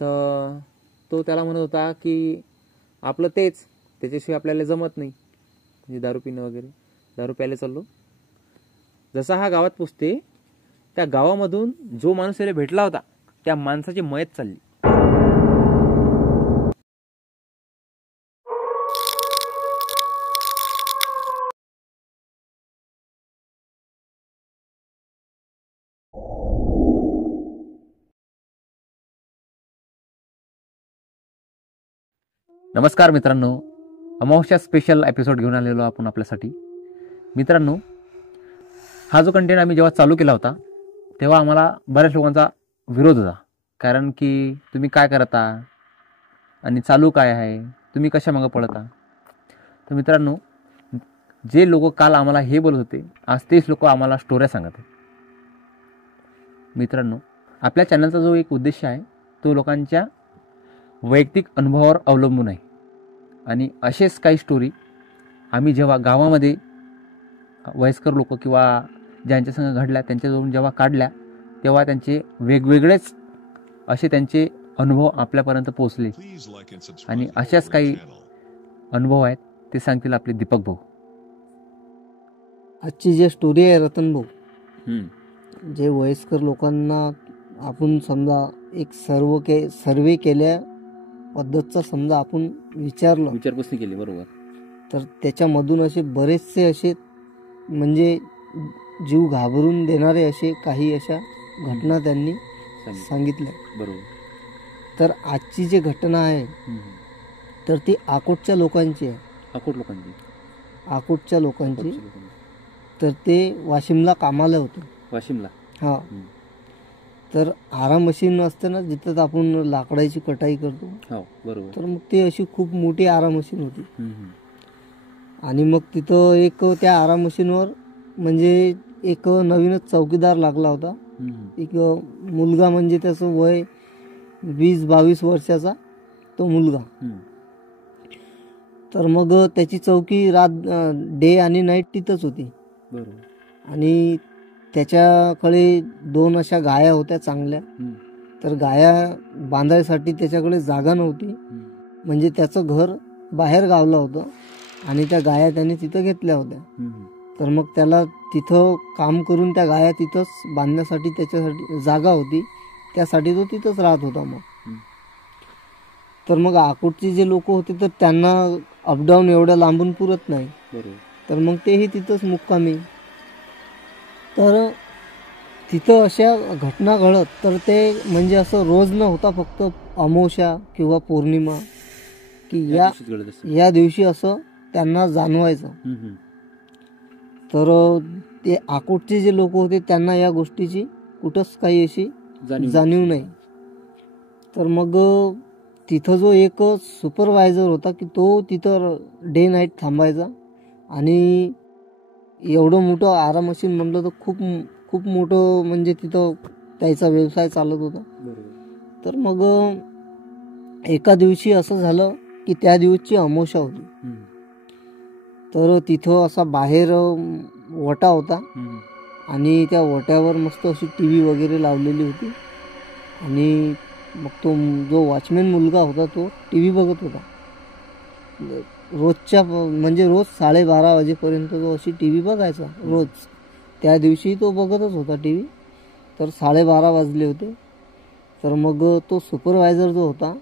तर तो त्याला म्हणत होता की आपलं तेच, त्याच्याशिवाय आपल्याला जमत नाही, म्हणजे दारू पिणं वगैरे. दारू प्यायला चाललो. जसा हा गावात पोचते, त्या गावामधून जो माणूस त्याला भेटला होता त्या माणसाची मयत चालली. नमस्कार मित्रांनो, अमावस्या स्पेशल एपिसोड घेऊन आलेलो आपण आपल्यासाठी. मित्रांनो, हा जो कंटेंट आम्ही जेव्हा चालू केला होता तेव्हा आम्हाला बऱ्याच लोकांचा विरोध होता. कारण की तुम्ही काय करता आणि चालू काय आहे, तुम्ही कशा मागं पळता. तर मित्रांनो, जे लोक काल आम्हाला हे बोलत होते, आज तेच लोक आम्हाला स्टोऱ्या सांगत आहेत. मित्रांनो, आपल्या चॅनलचा जो एक उद्देश आहे तो लोकांच्या वैयक्तिक अनुभवावर अवलंबून आहे. आणि असेच काही स्टोरी आम्ही जेव्हा गावामध्ये वयस्कर लोक किंवा ज्यांच्या संग घडल्या त्यांच्याजवळून जेव्हा काढल्या, तेव्हा त्यांचे वेगवेगळेच असे त्यांचे अनुभव आपल्यापर्यंत पोहोचले. आणि अशाच काही अनुभव आहेत, ते सांगतील आपले दीपक भाऊ. आजची जी स्टोरी आहे रतन भाऊ, जे वयस्कर लोकांना आपण समजा एक सर्वे केल्या पद्धतचा समजा आपण विचारपूस केली, बरोबर. तर त्याच्यामधून असे बरेचसे असे म्हणजे जीव घाबरून देणारे असे काही अशा घटना त्यांनी सांगितल्या, बरोबर. तर आजची जी घटना आहे तर ती आकोटच्या लोकांची आहे. आकोटच्या लोकांची. तर ते वाशिमला कामाला होते. वाशिमला? हा. तर आराम मशीन असते ना, जिथं आपण लाकडाची कटाई करतो, बरोबर. तर मग ते अशी खूप मोठी आराम मशीन होती. आणि मग तिथं एक त्या आराम मशीनवर म्हणजे एक नवीनच चौकीदार लागला होता. एक मुलगा, म्हणजे त्याचं वय 20-22 वर्षाचा तो मुलगा. तर मग त्याची चौकी डे आणि नाईट तिथंच होती. आणि त्याच्याकडे 2 अशा गाया होत्या चांगल्या. तर गाया बांधायसाठी त्याच्याकडे जागा नव्हती, म्हणजे त्याचं घर बाहेर गावलं होतं आणि त्या गाया त्याने तिथं घेतल्या होत्या. तर मग त्याला तिथं काम करून त्या गाया तिथंच बांधण्यासाठी त्याच्यासाठी जागा होती, त्यासाठी तो तिथंच राहत होता. तर मग आकोटचे जे लोक होते तर त्यांना अपडाऊन एवढ्या लांबून पुरत नाही, तर मग तेही तिथंच मुक्कामी. तर तिथं अशा घटना घडत, तर ते म्हणजे असं रोज न होता, फक्त अमावस्या किंवा पौर्णिमा की या दिवशी असं त्यांना जाणवायचं. तर ते आकोटचे जे लोक होते त्यांना या गोष्टीची कुठंच काही अशी जाणीव नाही. तर मग तिथं जो एक सुपरवायझर होता की तो तिथं डे नाईट थांबायचा. आणि एवढं मोठं आराम मशीन म्हणलं तर खूप खूप मोठं, म्हणजे तिथं त्याचा व्यवसाय चालत होता. तर मग एका दिवशी असं झालं की त्या दिवशी अमावस्या होती. तर तिथं असा बाहेर वटा होता आणि त्या वट्यावर मस्त अशी TV वगैरे लावलेली होती. आणि मग तो जो वॉचमॅन मुलगा होता तो TV बघत होता. रोजच्या म्हणजे रोज 12:30 वाजेपर्यंत तो अशी TV बघायचा रोज. त्या दिवशी तो बघतच होता TV. तर 12:30 वाजले होते. तर मग तो सुपरवायझर जो होता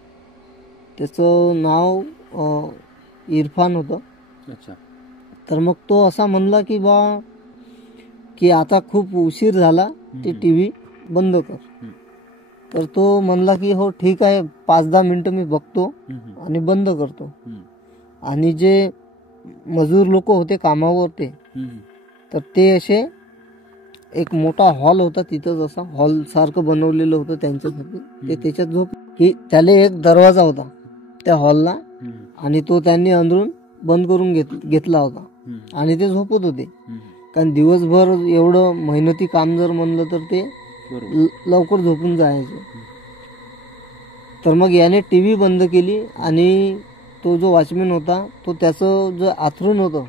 त्याचं नाव इरफान होतं. तर मग तो असा म्हणला की आता खूप उशीर झाला, ते TV बंद कर. तर तो म्हणला की हो ठीक आहे, 5-10 मिनिटं मी बघतो आणि बंद करतो. आणि जे मजूर लोक होते कामावर तर ते असे एक मोठा हॉल होता तिथंच, असा हॉल सारखं बनवलेलं होतं त्यांच्यासाठी. ते त्याच्यात की त्याला एक दरवाजा होता त्या हॉलला, आणि तो त्यांनी अंदरून बंद करून घेतला होता. आणि ते झोपत होते, कारण दिवसभर एवढं मेहनती काम जर म्हणलं तर ते लवकर झोपून जायचे. तर मग याने TV बंद केली आणि तो जो वॉचमॅन होता तो त्याचं जो आथरून होतं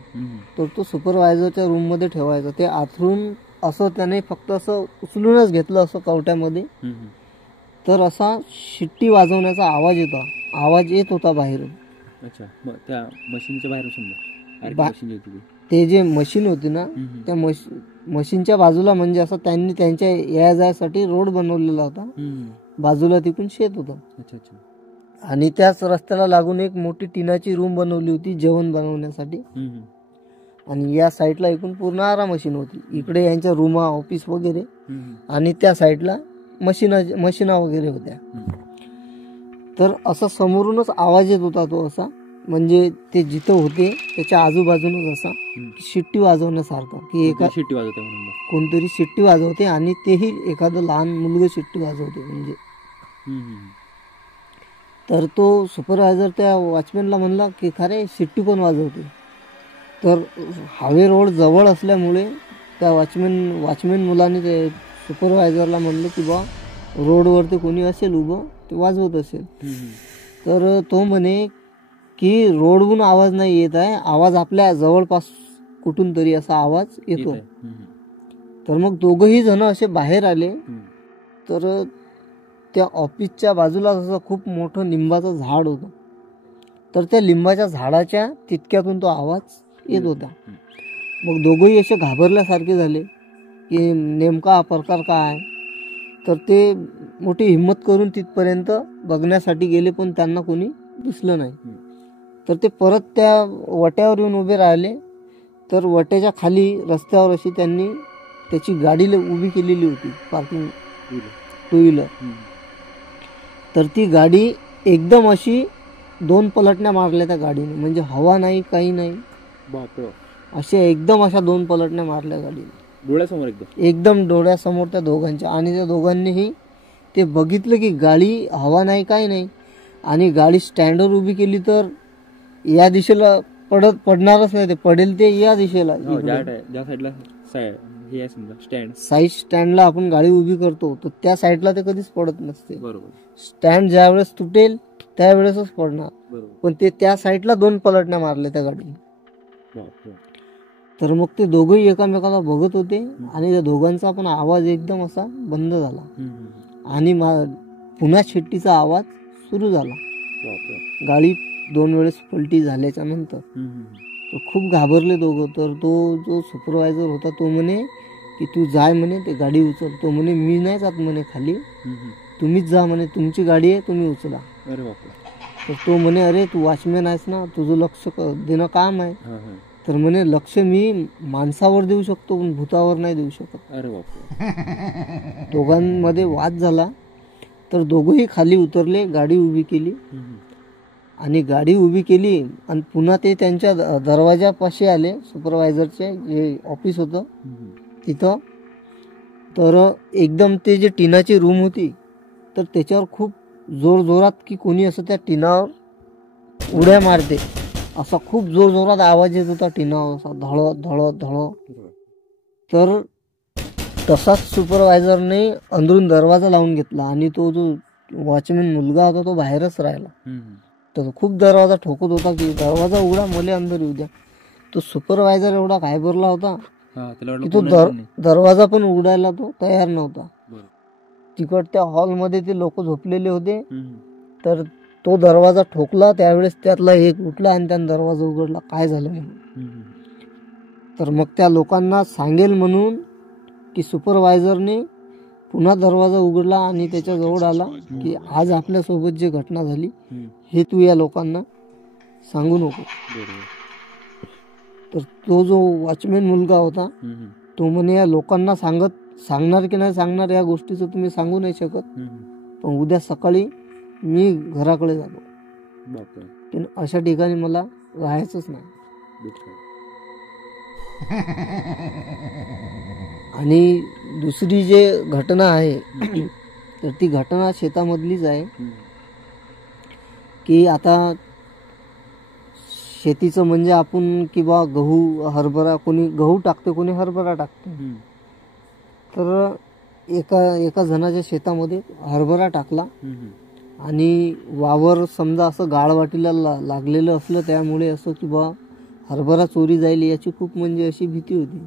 तर तो सुपरवायझरच्या रूममध्ये ठेवायचा. ते आथरून असं त्याने फक्त असं उचलूनच घेतलं असं कवट्यामध्ये तर असा शिट्टी वाजवण्याचा आवाज येत होता बाहेरून. अच्छा, मग त्या मशीनच्या बाहेर समजा मशीन होती ते जे मशीन होती ना, त्या मशीनच्या बाजूला म्हणजे असं त्यांनी त्यांच्या या जायसाठी रोड बनवलेला होता. बाजूला तिकडून शेत होतं. अच्छा अच्छा. आणि त्याच रस्त्याला लागून एक मोठी टिनाची रूम बनवली होती जेवण बनवण्यासाठी. आणि या साईडला एकूण पूर्ण आराम मशीन होती. इकडे यांच्या रूमा, ऑफिस वगैरे, आणि त्या साईडला मशीना वगैरे होत्या. तर असा समोरूनच आवाज येत होता तो असा, म्हणजे ते जिथं होते त्याच्या आजूबाजूनच असा शिट्टी वाजवण्यासारखा, की एका शिट्टी वाजवते म्हणून कोणतरी शिट्टी वाजवते, आणि तेही एखादं लहान मुलगा शिट्टी वाजवते म्हणजे. तर तो सुपरवायझर त्या वॉचमॅनला म्हणला की खरे शिट्टी कोण वाजवते. तर हायवे रोड जवळ असल्यामुळे त्या वॉचमॅन मुलाने ते सुपरवायझरला म्हणलं की बा रोडवरती कोणी असेल उभं ते वाजवत असेल. तर तो म्हणे की रोडवरून आवाज नाही येत आहे, आवाज आपल्या जवळपास कुठून तरी असा आवाज येतो. तर मग दोघंही जण असे बाहेर आले. तर त्या ऑफिसच्या बाजूला असं खूप मोठं लिंबाचं झाड होतं. तर त्या लिंबाच्या झाडाच्या तितक्यातून तो आवाज येत होता. मग दोघंही असे घाबरल्यासारखे झाले की नेमका हा प्रकार काय. तर ते मोठी हिंमत करून तिथपर्यंत बघण्यासाठी गेले, पण त्यांना कोणी दिसलं नाही. तर ते परत त्या वट्यावर येऊन उभे राहिले. तर वट्याच्या खाली रस्त्यावर अशी त्यांनी त्याची गाडी उभी केलेली होती, पार्किंग टू व्हीलर. तर ती गाडी एकदम अशी 2 पलटण्या मारल्या त्या गाडीने, म्हणजे हवा नाही काही नाही, अशा एकदम अशा 2 पलटण्या मारल्या गाडीने डोळ्यासमोर, एकदम डोळ्यासमोर त्या दोघांच्या. आणि त्या दोघांनीही ते बघितलं की गाडी हवा नाही काही नाही, आणि गाडी स्टँडवर उभी केली तर या दिशेला पडणारच नाही, ते पडेल ते या दिशेला. साईड स्टँडला आपण गाडी उभी करतो तर त्या साईडला ते कधीच पडत नसते. स्टँड ज्या वेळेस तुटेल त्यावेळेसच पडणार, पण ते त्या साईडला 2 पलटण्या मारल्या त्या गाडीने. तर मग ते दोघंही एकामेकाला बघत होते, आणि त्या दोघांचा पण आवाज एकदम असा बंद झाला, आणि पुन्हा शिट्टीचा आवाज सुरू झाला. गाडी 2 वेळेस पलटी झाल्याच्या नंतर तर खूप घाबरले दोघं. तर तो जो सुपरवायझर होता तो म्हणे की तू जाय म्हणे, ते गाडी उचल. तो म्हणे मी नाही जात म्हणे खाली, तुम्हीच जा म्हणे, तुमची गाडी आहे तुम्ही उचला. तर तो म्हणे अरे तू वॉचमॅन आहेस ना, तुझं लक्ष देणं काम आहे. तर म्हणे लक्ष मी माणसावर देऊ शकतो पण भूतावर नाही देऊ शकत. दोघांमध्ये वाद झाला. तर दोघंही खाली उतरले, गाडी उभी केली, आणि गाडी उभी केली आणि पुन्हा ते त्यांच्या दरवाजापाशी आले, सुपरवायझरचे जे ऑफिस होतं तिथं. तर एकदम ते जे टिनाची रूम होती तर त्याच्यावर खूप जोरजोरात की कोणी असं त्या टिनावर उड्या मारते, असा खूप जोरजोरात आवाज येत होता टिनावर, असा धड धड धड. तर तसाच सुपरवायझरने अंदरून दरवाजा लावून घेतला, आणि तो जो वॉचमॅन मुलगा होता तो बाहेरच राहिला. तर खूप दरवाजा ठोकत होता की दरवाजा उघडा, मला अंदर येऊ द्या. तो सुपरवायझर एवढा घाबरला होता की तो दरवाजा पण उघडायला तो तयार नव्हता. तिकडच्या हॉलमध्ये ते लोक झोपलेले होते. तर तो दरवाजा ठोकला, त्यावेळेस त्यातला एक उठला आणि त्याने दरवाजा उघडला, काय झालं म्हणून. तर मग त्या लोकांना सांगेल म्हणून की सुपरवायझरने पुन्हा दरवाजा उघडला आणि त्याच्या जवळ आला की आज आपल्यासोबत जी घटना झाली हे तू या लोकांना सांगू नको. तर तो जो वॉचमॅन मुलगा होता तो म्हणे या लोकांना सांगणार की नाही सांगणार या गोष्टीचं तुम्ही सांगू नाही शकत, पण उद्या सकाळी मी घराकडे जातो, अशा ठिकाणी मला राहायचंच नाही. आणि दुसरी जे घटना आहे तर ती घटना शेतामधलीच आहे की आता शेतीचं म्हणजे आपण किंवा गहू हरभरा, कोणी गहू टाकते कोणी हरभरा टाकते. तर एका जणाच्या शेतामध्ये हरभरा टाकला आणि वावर समजा असं गाळवाटीला लागलेलं असलं, त्यामुळे असं की बा हरभरा चोरी जाईल याची खूप म्हणजे अशी भीती होती.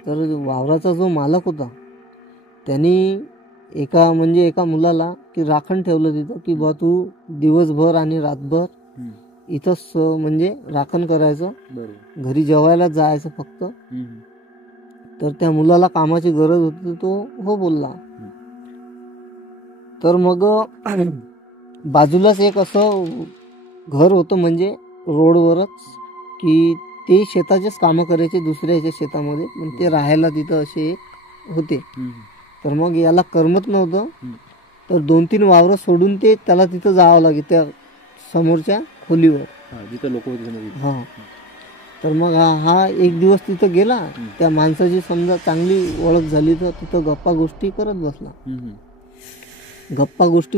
तर वावराचा जो मालक होता त्यांनी एका मुलाला की राखण ठेवलं तिथं की बा तू दिवसभर आणि रातभर इथंच म्हणजे राखण करायचं, बरोबर. घरी जेवायला जायचं फक्त. तर त्या मुलाला कामाची गरज होती, तो हो बोलला. तर मग बाजूलाच एक असं घर होतं म्हणजे रोडवरच, की ते शेताचेच कामं करायचे दुसऱ्याच्या शेतामध्ये, पण ते राहायला तिथं असे एक होते. तर मग याला करमत नव्हतं, तर 2-3 वावरं सोडून ते त्याला तिथं जावं लागे त्या समोरच्या खोलीवर. जिथं लोक होते. हा. तर मग हा एक दिवस तिथं गेला, त्या माणसाची समजा चांगली ओळख झाली, तर तिथं गप्पा गोष्टी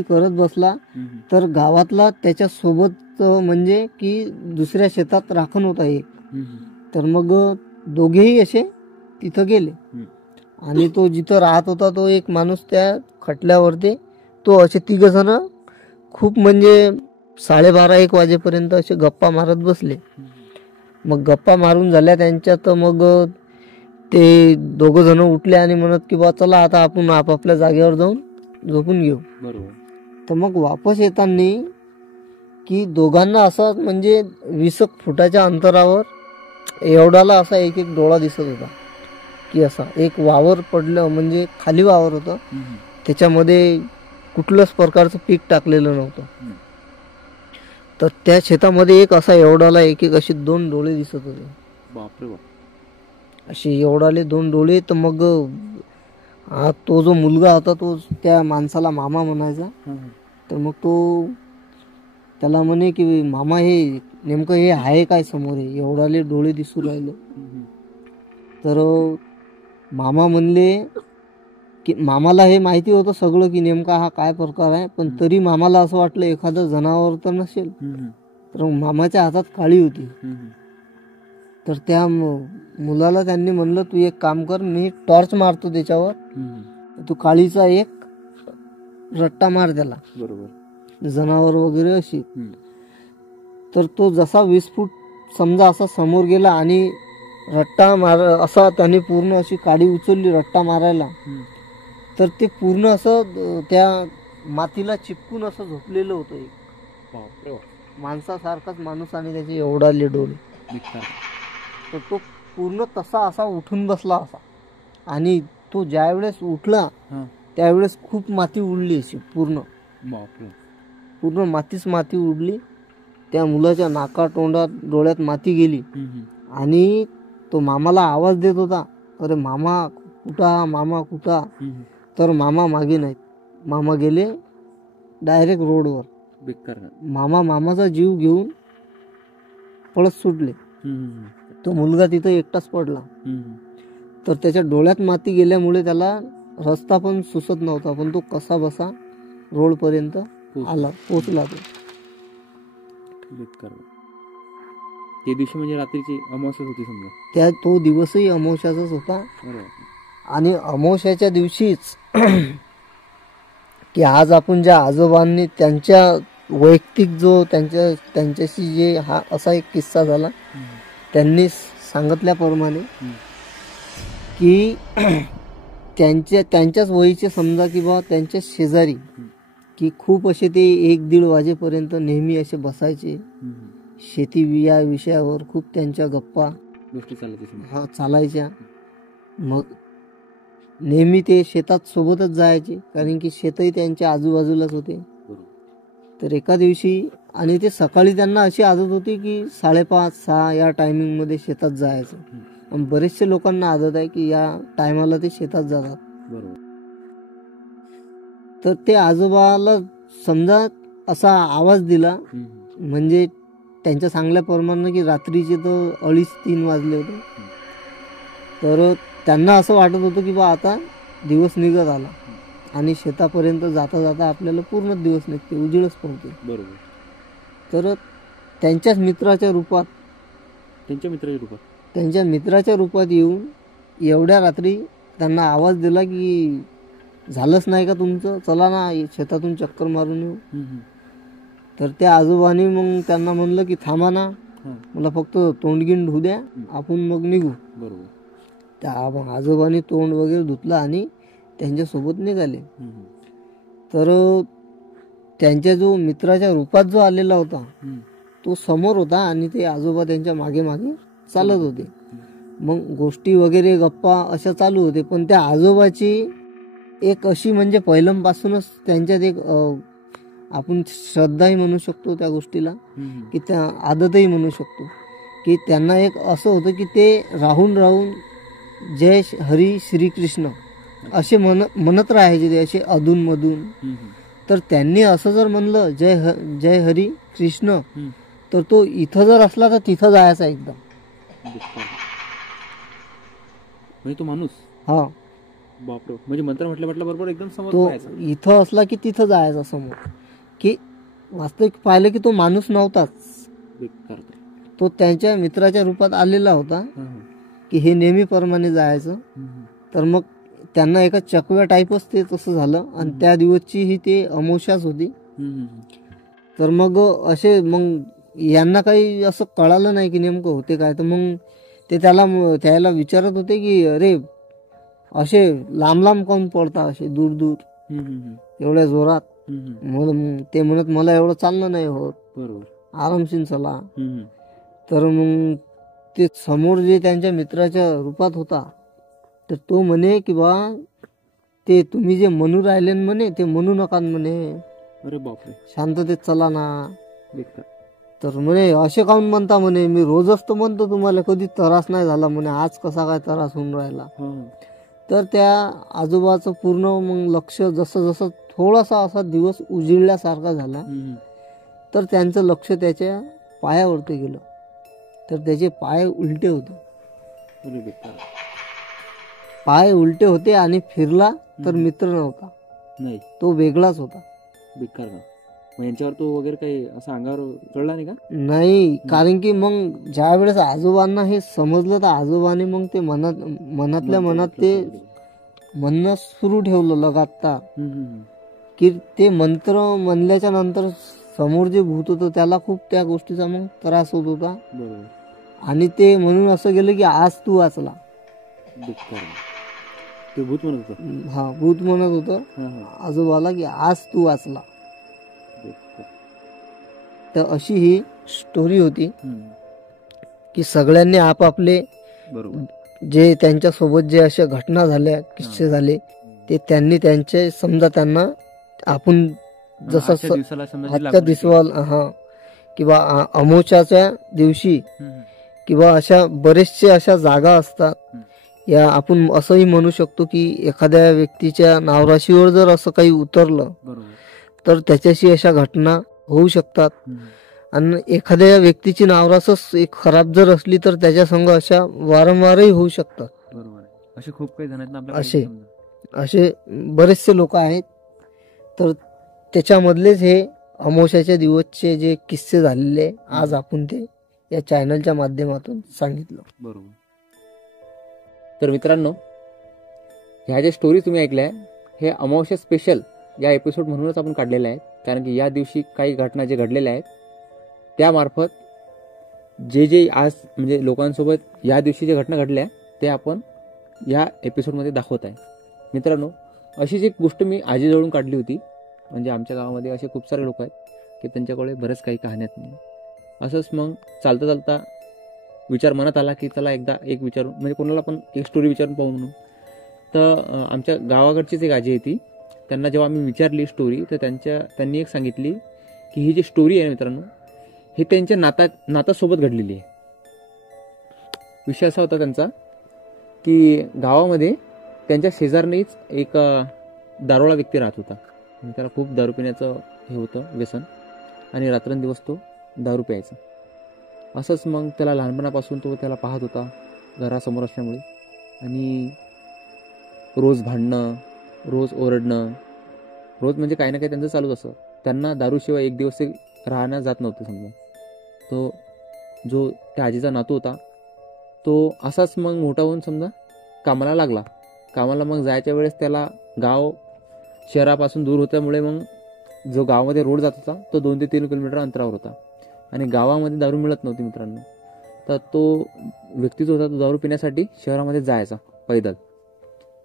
करत बसला. तर गावातला त्याच्या सोबत म्हणजे की दुसऱ्या शेतात राखण होता एक. तर मग दोघेही असे तिथं गेले आणि तो जिथं राहत होता तो एक माणूस त्या खटल्यावरती, तो असे 3 जण खूप म्हणजे 12:30-1 वाजेपर्यंत असे गप्पा मारत बसले. मग गप्पा मारून झाल्या त्यांच्या, तर मग ते 2 जण उठले आणि म्हणत की बा चला आता आपण आपापल्या जागेवर जाऊन झोपून घेऊ. बरोबर. तर मग वापस येताना की दोघांना असं म्हणजे 20 फुटाच्या अंतरावर एवढाला असा एक डोळा दिसत होता, की असा एक वावर पडलं म्हणजे खाली वावर होतं, त्याच्यामध्ये कुठलंच प्रकारचं पीक टाकलेलं नव्हतं. तर त्या शेतामध्ये एक असा एवढाला एक असे 2 डोळे दिसत होते. बापरे बाप. असे एवढाले 2 डोळे. तर मग तो जो मुलगा होता तो त्या माणसाला मामा म्हणायचा. तर मग तो त्याला म्हणे की मामा हे नेमकं हे आहे काय समोर, एवढाले डोळे दिसू राहिले. तर मामा म्हणले की मामाला हे माहिती होतं सगळं की नेमका हा काय प्रकार आहे, पण तरी मामाला असं वाटलं एखादं जनावर तर नसेल. तर मामाच्या हातात काळी होती. तर त्या मुलाला त्यांनी म्हणलं तू एक काम कर, मी टॉर्च मारतो त्याच्यावर, तू काळीचा एक रट्टा मार त्याला, बरोबर, जनावर वगैरे अशी. तर तो जसा 20 फूट समजा असा समोर गेला आणि रट्टा मार असा त्याने पूर्ण अशी काडी उचलली रट्टा मारायला, तर ते पूर्ण असं त्या मातीला चिपकून असं झोपलेलं होतं एक माणसासारखाच माणूस आणि त्याचे एवढाले डोळे. तर तो पूर्ण तसा असा उठून बसला असा, आणि तो ज्यावेळेस उठला त्यावेळेस खूप माती उडली अशी पूर्ण मातीच माती उडली. त्या मुलाच्या नाका तोंडात डोळ्यात माती गेली आणि तो मामाला आवाज देत होता, अरे मामा कुठा, मामा कुठा. तर मामा मागे नाहीत, मामा गेले डायरेक्ट रोडवर. मामाचा जीव घेऊन पळत सुटले. तो मुलगा तिथं एकटाच पडला. तर त्याच्या डोळ्यात माती गेल्यामुळे त्याला रस्ता पण सुचत नव्हता, पण तो कसा बसा रोड पर्यंत आला, पोचला. ते दिवशी म्हणजे रात्रीची अमावस्या होती समजा. त्या तो दिवसही अमावस्याचाच होता. आणि अमावस्याच्या दिवशीच की आज आपण ज्या आजोबांनी त्यांच्या वैयक्तिक जो त्यांच्याशी जे हा असा एक किस्सा झाला, त्यांनी सांगितल्याप्रमाणे की त्यांच्याच वयीचे समजा की बा त्यांच्या शेजारी की खूप असे ते 1-1:30 वाजेपर्यंत नेहमी असे बसायचे. शेती या विषयावर खूप त्यांच्या गप्पा गोष्टी चालायच्या. मग नेहमी ते शेतात सोबतच जायचे, कारण की शेतही त्यांच्या आजूबाजूलाच होते. तर एका दिवशी, आणि ते सकाळी त्यांना अशी आदत होती की 5:30-6 या टायमिंग मध्ये शेतात जायचं. पण बरेचसे लोकांना आदत आहे की या टायमाला ते शेतात जातात. तर ते आजोबाला समजा असा आवाज दिला, म्हणजे त्यांच्या सांगल्याप्रमाणे की रात्रीचे तर 2:30-3 वाजले होते. तर त्यांना असं वाटत होतं की बा आता दिवस निघत आला आणि शेतापर्यंत जाता जाता आपल्याला पूर्ण दिवस निघते, उजेडच पडते. बरोबर. तर त्यांच्या मित्राच्या रूपात येऊन एवढ्या रात्री त्यांना आवाज दिला की झालंच नाही का तुमचं, चला ना शेतातून चक्कर मारून येऊ. तर त्या आजोबांनी मग त्यांना म्हणलं की थांबा ना, मला फक्त तोंडगिंड धुऊ द्या, आपण मग निघू. त्या आजोबांनी तोंड वगैरे धुतलं आणि त्यांच्यासोबत निघाले. तर त्यांच्या जो मित्राच्या रूपात जो आलेला होता तो समोर होता आणि ते आजोबा त्यांच्या मागे मागे चालत होते. मग गोष्टी वगैरे गप्पा अशा चालू होते. पण त्या आजोबाची एक अशी म्हणजे पहिल्यापासूनच त्यांच्यात एक आपण श्रद्धाही म्हणू शकतो त्या गोष्टीला, की त्या आदतही म्हणू शकतो, की त्यांना एक असं होतं की ते राहून राहून जय हरी श्रीकृष्ण असे म्हणत राहायचे ते असे अधूनमधून. तर त्यांनी असं जर म्हणलं जय हरी कृष्ण, तर तो इथं जर असला तर तिथं जायचा एकदम. म्हणजे तो माणूस हा बापरे, म्हणजे मंत्र म्हटलं बरोबर एकदम समोर तो जायचा. इथं असला की तिथं जायचा समोर. की वास्तविक पाहिलं की तो माणूस नव्हताच, तो त्यांच्या मित्राच्या रूपात आलेला होता की हे नेहमीप्रमाणे जायचं. तर मग त्यांना एका चकव्या टाईपच ते तसं झालं. आणि त्या दिवसची ही ते अमावस्याच होती. तर मग असे मग यांना काही असं कळालं नाही की नेमकं होते काय. तर मग ते त्याला विचारत होते की अरे असे लांब लांब काऊन पडता, असे दूर दूर एवढ्या जोरात. ते म्हणत मला एवढं चालणं नाही होत, आरामशीर चला. तर मग ते समोर जे त्यांच्या मित्राच्या रूपात होता तर तो म्हणे की बा ते तुम्ही जे म्हणू राहिले म्हणे ते म्हणू नका म्हणे. अरे बापरे, शांततेत चला ना. तर म्हणे असे काऊन म्हणता म्हणे, मी रोजच तर म्हणतो तुम्हाला, कधी त्रास नाही झाला म्हणे, आज कसा काय त्रास होऊन राहिला. तर त्या आजोबाचं पूर्ण मग लक्ष जसं जसं थोडासा असा दिवस उजिळल्यासारखा झाला तर त्यांचं लक्ष त्याच्या पायावरती गेलं. तर त्याचे पाय उलटे होते. पाय उलटे होते आणि फिरला तर मित्र नव्हता, नाही तो वेगळाच होता. बेकार का यांच्यावर तो वगैरे काही असं अंगावर चढला नाही का? नाही, कारण की मग ज्या वेळेस आजोबांना हे समजलं तर आजोबाने मग ते मनातल्या मनात ते म्हणणं सुरू ठेवलं लगातार की ते मंत्र म्हणल्याच्या नंतर समोर जे भूत होतं त्याला खूप त्या गोष्टीचा मग त्रास होत होता. आणि ते म्हणून असं गेलं की आज तू वाचला. ते भूत म्हणत होतं. हा, भूत म्हणत होतं आजोबाला की आज तू वाचला. तर अशी ही स्टोरी होती की सगळ्यांनी आपापले जे त्यांच्या सोबत जे अशा घटना झाल्या, किस्से झाले, ते त्यांनी त्यांचे समजा त्यांना आपण जसं आजच्या दिवसाला हा किंवा अमावस्याच्या दिवशी किंवा अशा बरेचसे अशा जागा असतात, या आपण असंही म्हणू शकतो की एखाद्या व्यक्तीच्या नावराशीवर जर असं काही उतरलं तर त्याच्याशी अशा घटना होऊ शकतात. आणि एखाद्या व्यक्तीची नावरासच एक खराब जर असली तर त्याच्या संग अशा वारंवारही होऊ शकतात. असे खूप काही जण असे बरेचसे लोक आहेत. तर त्याच्यामधलेच हे अमावस्याच्या दिवसचे जे किस्से झालेले आज आपण ते या चॅनलच्या माध्यमातून सांगितलं. बरोबर. तर मित्रांनो, ह्या ज्या स्टोरी तुम्ही ऐकल्या हे अमावस्या स्पेशल या एपिसोड म्हणूनच आपण काढलेल्या आहेत. कारण की या दिवशी काही घटना जे घडलेल्या आहेत त्यामार्फत जे आज म्हणजे लोकांसोबत या दिवशी जे घटना घडल्या ते आपण या एपिसोडमध्ये दाखवत आहे. मित्रांनो, अशीच एक गोष्ट मी आजीजवळून काढली होती. म्हणजे आमच्या गावामध्ये असे खूप सारे लोक आहेत की त्यांच्याकडे बरेच काही कहाण्यात नाही. असंच मग चालता चालता विचार मनात आला की चला एकदा एक विचारून म्हणजे कोणाला पण एक स्टोरी विचारून पाहू म्हणून. तर आमच्या गावाकडचीच एक आजी आहे ती. त्यांना जेव्हा आम्ही विचारली स्टोरी तर त्यांनी एक सांगितली की ही जी स्टोरी आहे मित्रांनो ही त्यांच्या नातासोबत घडलेली आहे. विषय असा होता त्यांचा की गावामध्ये त्यांच्या शेजारणीच एक दारूळा व्यक्ती राहत होता. त्याला खूप दारू पिण्याचं हे होतं व्यसन आणि रात्रंदिवस तो दारू प्यायचा. असंच मग त्याला लहानपणापासून तो त्याला पाहत होता घरासमोर असल्यामुळे. आणि रोज भांडणं, रोज ओरडणं, रोज म्हणजे काही ना काही त्यांचं चालूच असं. त्यांना दारूशिवाय एक दिवस राहणं जात नव्हतं. समजा तो जो त्या आजीचा नातू होता तो असाच मग मोठा होऊन समजा कामाला लागला. कामाला मग जायच्या वेळेस त्याला गाव शहरापासून दूर होत्यामुळे मग जो गावामध्ये रोड जात होता तो 2 ते 3 किलोमीटर अंतरावर होता आणि गावामध्ये दारू मिळत नव्हती मित्रांनो. तर तो व्यक्ती जो होता तो दारू पिण्यासाठी शहरामध्ये जायचा पैदल.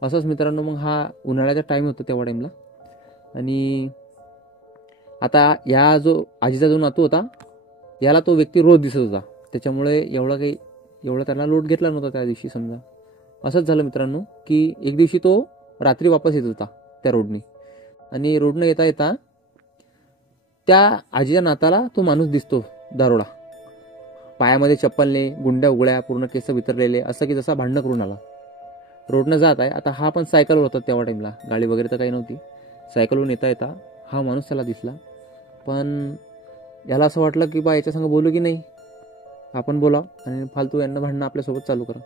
असंच मित्रांनो मग हा उन्हाळ्याचा टाईम होता तेव्हा टाईमला. आणि आता या जो आजीचा जो नातू होता याला तो व्यक्ती रोज दिसत होता, त्याच्यामुळे एवढा त्याला लोट घेतला नव्हता त्या दिवशी. समजा असंच झालं मित्रांनो की एक दिवशी तो रात्री वापस येत होता त्या रोडनी, आणि रोडनं येता येता त्या आजीच्या नाताला तो माणूस दिसतो दारोडा, पायामध्ये चप्पलने, गुंड्या उघड्या, पूर्ण केस वितरलेले, असं की जसा भांडणं करून आला. रोडनं जात आहे. आता हा पण सायकलवर होता तेव्हा टाईमला, गाडी वगैरे तर काही नव्हती. सायकलवरून येता येता हा माणूस त्याला दिसला. पण याला असं वाटलं की बा याच्यासंग बोलू की नाही, आपण बोला आणि फालतू यांना भांडणं आपल्यासोबत चालू करा.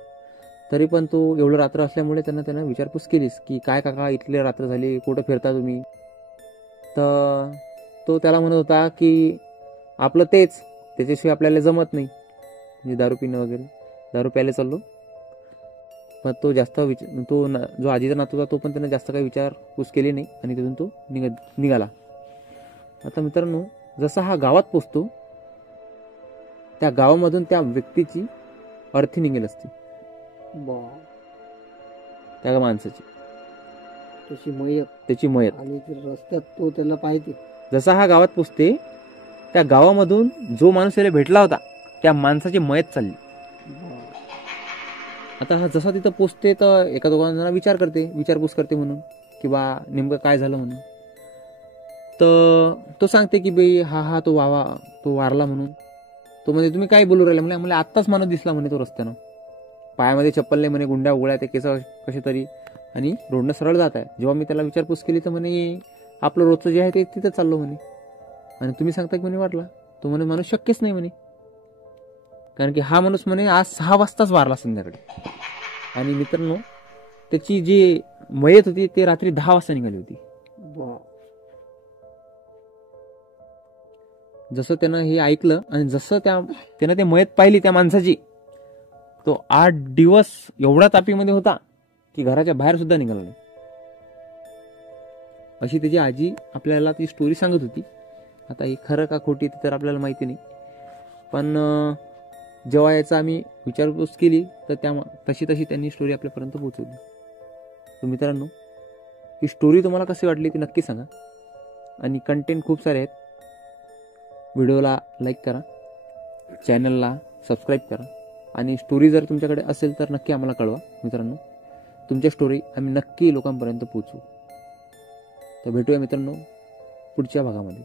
तरी पण तो एवढं रात्र असल्यामुळे त्यांना विचारपूस केलीस की काय काका इथले रात्र झाली, कुठं फिरता तुम्ही. तर तो त्याला म्हणत होता की आपलं तेच, त्याच्याशिवाय आपल्याला जमत नाही, म्हणजे दारू पिणं वगैरे, दारू प्यायला चाललो. पण तो जास्त जो आजीचा नातू होता तो पण त्याने जास्त काही विचारपूस केली नाही आणि तिथून तो निघाला. आता मित्रांनो जसा हा गावात पोचतो त्या गावामधून त्या व्यक्तीची अर्थी निघेल असते, त्या माणसाची, त्याची मयत. आणि रस्त्यात तो त्याला पाहिजे. जसा हा गावात पोचते त्या गावामधून जो माणूस त्याला भेटला होता त्या माणसाची मयत चालली. आता हा जसा तिथं पोचते तर एका दोघांना विचारपूस करते म्हणून की बा नेमकं काय झालं म्हणून. तर तो सांगते की बाई हा तो वारला म्हणून. तो म्हणजे तुम्ही काय बोलू राहिले, मला आत्ताच माणूस दिसला म्हणे तो रस्त्यानं, पायामध्ये चप्पल नाही म्हणे, गुंड्या उघड्या, ते केस कसे तरी, आणि रोडनं सरळ जात आहे. जेव्हा मी त्याला विचारपूस केली तर म्हणे आपलं रोजचं जे आहे ते तिथं चाललो म्हणे, आणि तुम्ही सांगता की म्हणे वारला. तो म्हणे माणूस शक्यच नाही म्हणे, कारण की हा माणूस म्हणे आज 6 वाजताच वारला संध्याकाळी. आणि मित्रांनो त्याची जी मयत होती ते रात्री 10 वाजता निघाली होती. जसं त्यानं हे ऐकलं आणि जसं त्यानं ते मयत पाहिली त्या माणसाची, तो 8 दिवस एवढा तापीमध्ये होता की घराच्या बाहेर सुद्धा निघाला नाही. अशी त्याची आजी आपल्याला ती स्टोरी सांगत होती. आता ही खरं का खोटी ती तर आपल्याला माहिती नाही, पण जेव्हा याचा आम्ही विचारपूस केली तर तशी त्यांनी स्टोरी आपल्यापर्यंत पोहोचवली. तर मित्रांनो ही स्टोरी तुम्हाला कशी वाटली ती नक्की सांगा, आणि कंटेंट खूप सारे आहेत. व्हिडिओला लाईक करा, चॅनलला सबस्क्राईब करा, आणि स्टोरी जर तुमच्याकडे असेल तर नक्की आम्हाला कळवा मित्रांनो. तुमच्या स्टोरी आम्ही नक्की लोकांपर्यंत पोहोचवू. तर भेटूया मित्रांनो पुढच्या भागामध्ये.